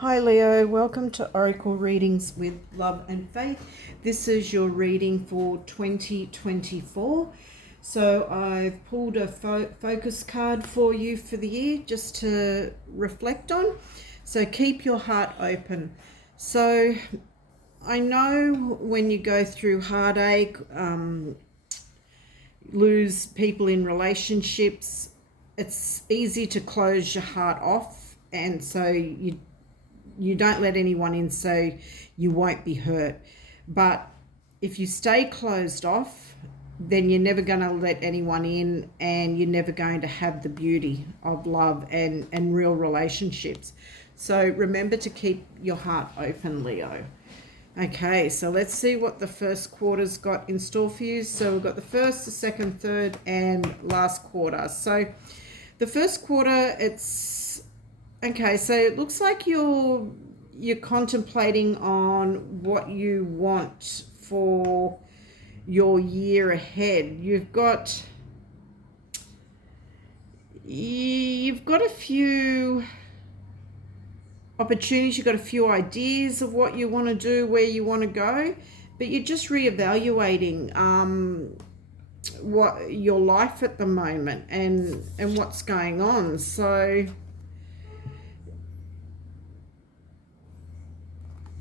Hi Leo, welcome to Oracle Readings with Love and Faith. This is your reading for 2024. So I've pulled a focus card for you for the year just to reflect on. So keep your heart open. So I know when you go through heartache, lose people in relationships, it's easy to close your heart off, and so you don't let anyone in so you won't be hurt. But if you stay closed off, then you're never going to let anyone in, and you're never going to have the beauty of love and real relationships. So remember to keep your heart open, Leo. Okay, so let's see what the first quarter's got in store for you. So we've got the first, the second, third, and last quarter. So the first quarter, it's okay. So it looks like you're contemplating on what you want for your year ahead. You've got a few opportunities, you've got a few ideas of what you want to do, where you want to go, but you're just reevaluating what your life at the moment and what's going on. So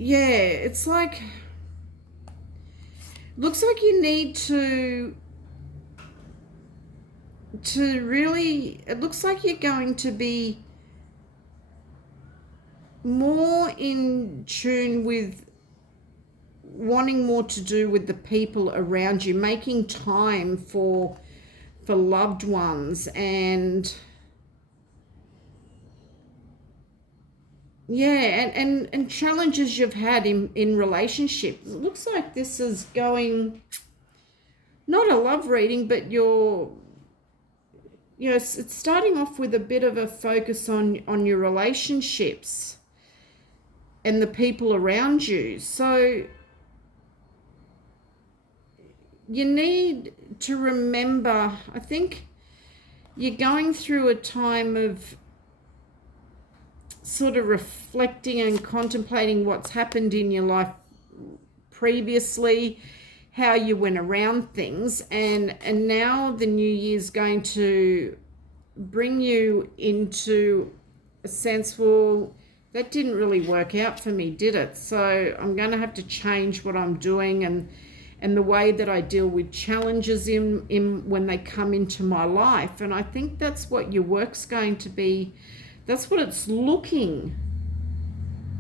yeah, it's like, looks like you need to really, it looks like you're going to be more in tune with wanting more to do with the people around you, making time for loved ones, and yeah, and challenges you've had in relationships. It looks like this is going, not a love reading, but it's starting off with a bit of a focus on your relationships and the people around you. So you need to remember, I think you're going through a time of sort of reflecting and contemplating what's happened in your life previously, how you went around things, and now the new year's going to bring you into a sense, well, that didn't really work out for me, did it? So I'm going to have to change what I'm doing and the way that I deal with challenges in when they come into my life. And I think that's what your work's going to be. That's what it's looking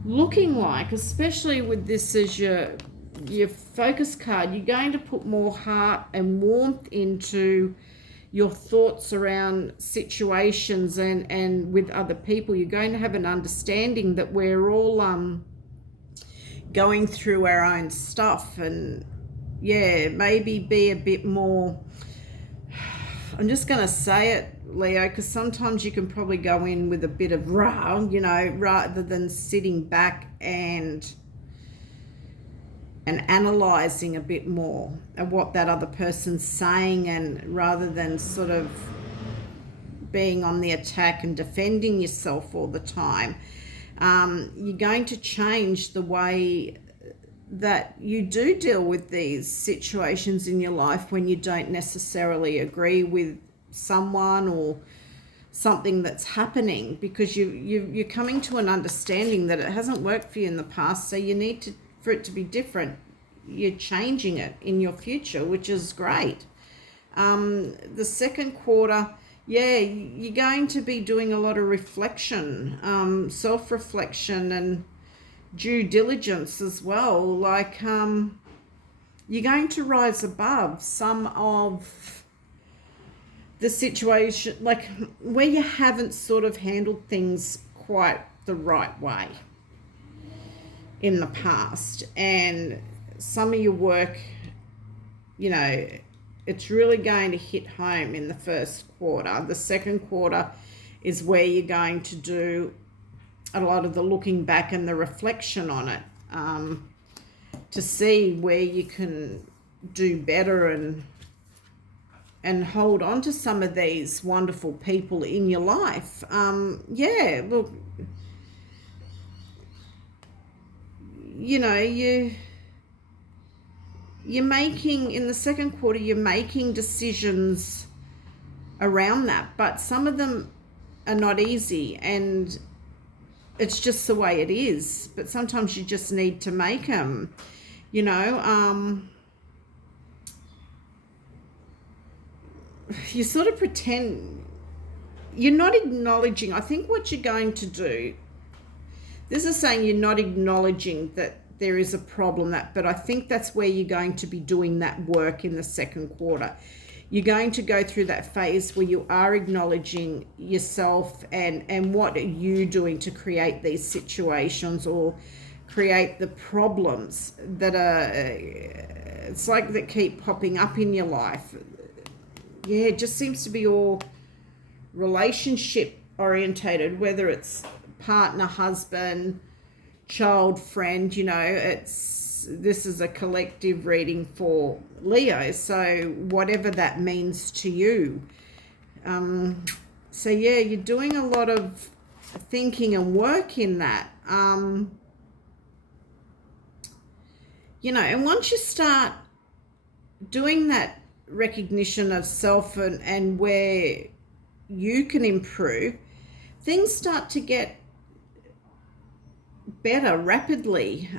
like, especially with this as your focus card. You're going to put more heart and warmth into your thoughts around situations and with other people. You're going to have an understanding that we're all going through our own stuff, and yeah, maybe be a bit more, I'm just going to say it, Leo, because sometimes you can probably go in with a bit of rather than sitting back and analyzing a bit more of what that other person's saying, and rather than sort of being on the attack and defending yourself all the time, you're going to change the way that you do deal with these situations in your life when you don't necessarily agree with someone or something that's happening, because you're coming to an understanding that it hasn't worked for you in the past, so you need to, for it to be different, you're changing it in your future, which is great. The second quarter, yeah, you're going to be doing a lot of reflection, self-reflection and due diligence as well. Like you're going to rise above some of the situation, like where you haven't sort of handled things quite the right way in the past, and some of your work, it's really going to hit home in the first quarter. The second quarter is where you're going to do a lot of the looking back and the reflection on it, to see where you can do better and hold on to some of these wonderful people in your life. Look, you're making, in the second quarter, you're making decisions around that, but some of them are not easy, and it's just the way it is. But sometimes you just need to make them, you sort of pretend you're not acknowledging. I think what you're going to do, this is saying you're not acknowledging that there is a problem, but I think that's where you're going to be doing that work in the second quarter. You're going to go through that phase where you are acknowledging yourself and what are you doing to create these situations or create the problems that it's like that keep popping up in your life. Yeah, it just seems to be all relationship orientated, whether it's partner, husband, child, friend. This is a collective reading for Leo, so whatever that means to you. So yeah, you're doing a lot of thinking and work in that. And once you start doing that recognition of self and where you can improve, things start to get better rapidly.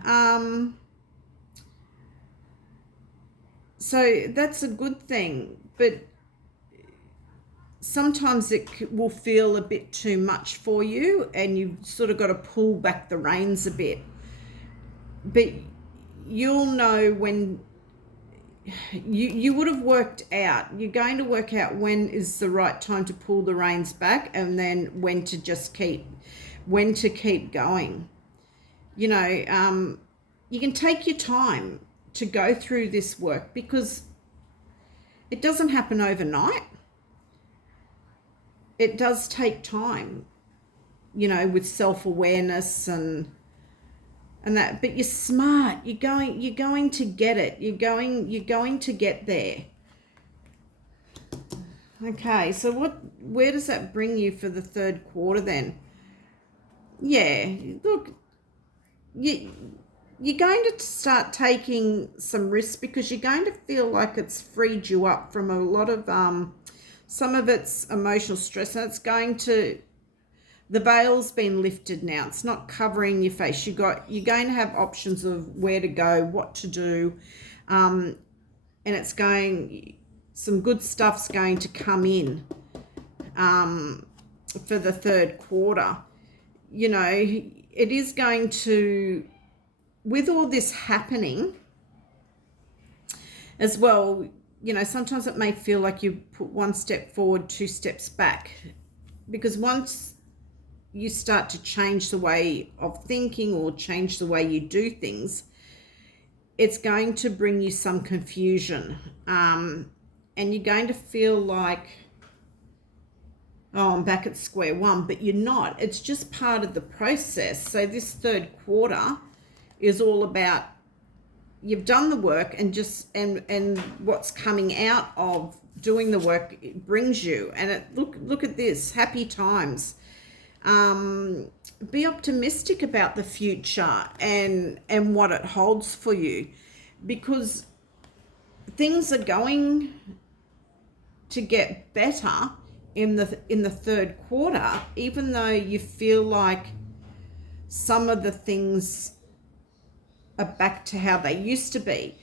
So that's a good thing, but sometimes it will feel a bit too much for you, and you've sort of got to pull back the reins a bit. But you'll know when you would have worked out, you're going to work out when is the right time to pull the reins back, and then when to keep going. You can take your time to go through this work, because it doesn't happen overnight. It does take time, with self-awareness and that, but you're smart. You're going to get it. You're going to get there. Okay, so where does that bring you for the third quarter then? Yeah, look, you're going to start taking some risks, because you're going to feel like it's freed you up from a lot of some of its emotional stress, and it's going to, the veil's been lifted now. It's not covering your face. You're going to have options of where to go, what to do, and some good stuff's going to come in for the third quarter. It is going to, with all this happening as well, sometimes it may feel like you put one step forward, two steps back, because once you start to change the way of thinking or change the way you do things, it's going to bring you some confusion, and you're going to feel like, oh, I'm back at square one, but you're not. It's just part of the process. So this third quarter is all about, you've done the work, and what's coming out of doing the work, it brings you, and look at this, happy times. Be optimistic about the future and what it holds for you, because things are going to get better in the third quarter, even though you feel like some of the things are back to how they used to be.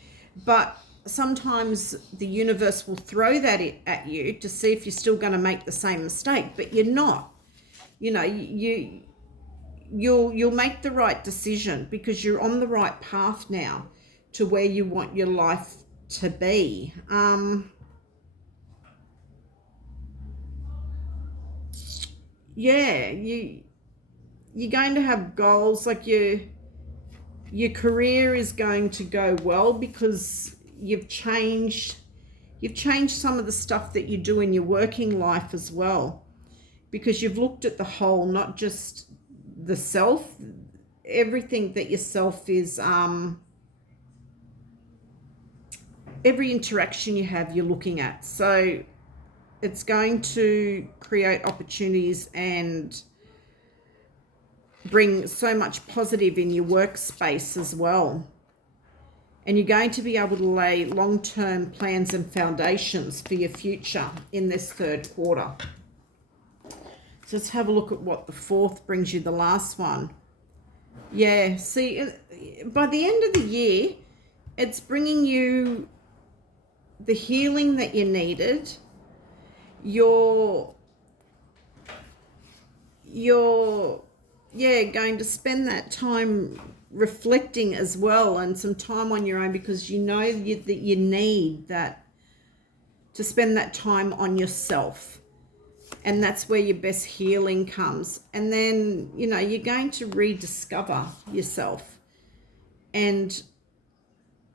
But sometimes the universe will throw that at you to see if you're still going to make the same mistake, but you're not. You'll make the right decision, because you're on the right path now to where you want your life to be. You're going to have goals, like your career is going to go well, because you've changed some of the stuff that you do in your working life as well, because you've looked at the whole, not just the self, everything that yourself is, every interaction you have, you're looking at. So it's going to create opportunities and bring so much positive in your workspace as well. And you're going to be able to lay long-term plans and foundations for your future in this third quarter. So let's have a look at what the fourth brings you, the last one. Yeah, see, by the end of the year, it's bringing you the healing that you needed. You're going to spend that time reflecting as well, and some time on your own, because you know that you need that, to spend that time on yourself. And that's where your best healing comes. And then, you know, you're going to rediscover yourself and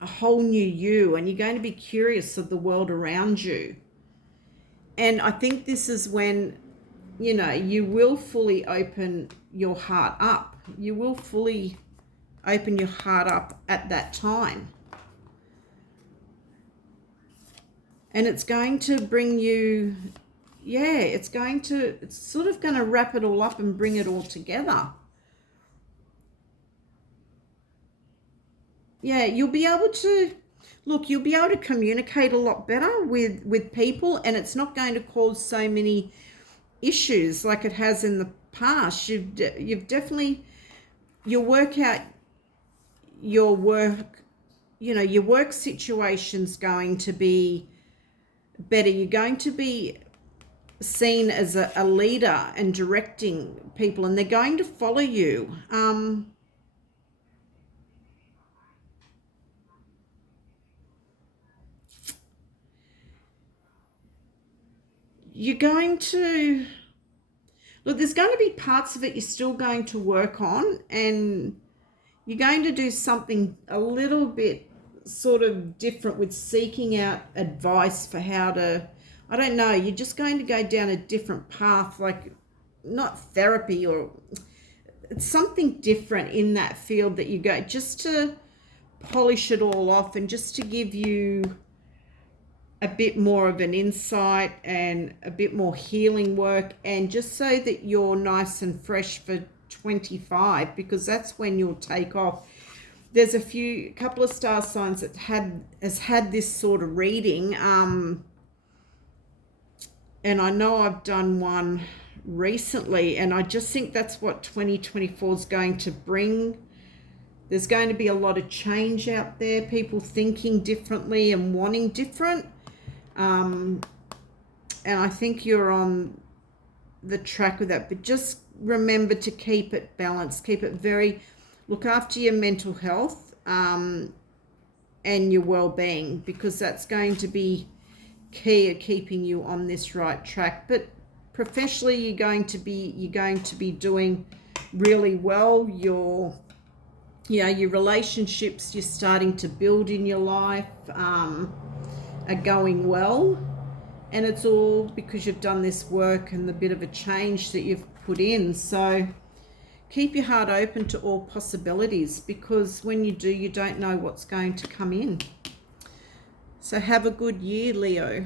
a whole new you, and you're going to be curious of the world around you. And I think this is when, you know, you will fully open your heart up. You will fully open your heart up at that time. And it's going to bring you, it's sort of going to wrap it all up and bring it all together. Yeah, you'll be able to communicate a lot better with people, and it's not going to cause so many issues like it has in the past. You've definitely, you'll work out your work, you know, your work situation's going to be better. You're going to be seen as a leader and directing people, and they're going to follow you. You're going to, look, there's going to be parts of it you're still going to work on, and you're going to do something a little bit sort of different with seeking out advice for how to, I don't know, you're just going to go down a different path, like not therapy, or it's something different in that field that you go, just to polish it all off and just to give you a bit more of an insight and a bit more healing work, and just so that you're nice and fresh for 25, because that's when you'll take off. There's a couple of star signs that has had this sort of reading, and I know I've done one recently, and I just think that's what 2024 is going to bring. There's going to be a lot of change out there, people thinking differently and wanting different. And I think you're on the track with that, but just remember to keep it balanced, look after your mental health, and your well-being, because that's going to be key at keeping you on this right track. But professionally, you're going to be doing really well. Your relationships you're starting to build in your life are going well, and it's all because you've done this work and the bit of a change that you've put in. So keep your heart open to all possibilities, because when you do, you don't know what's going to come in. So have a good year, Leo.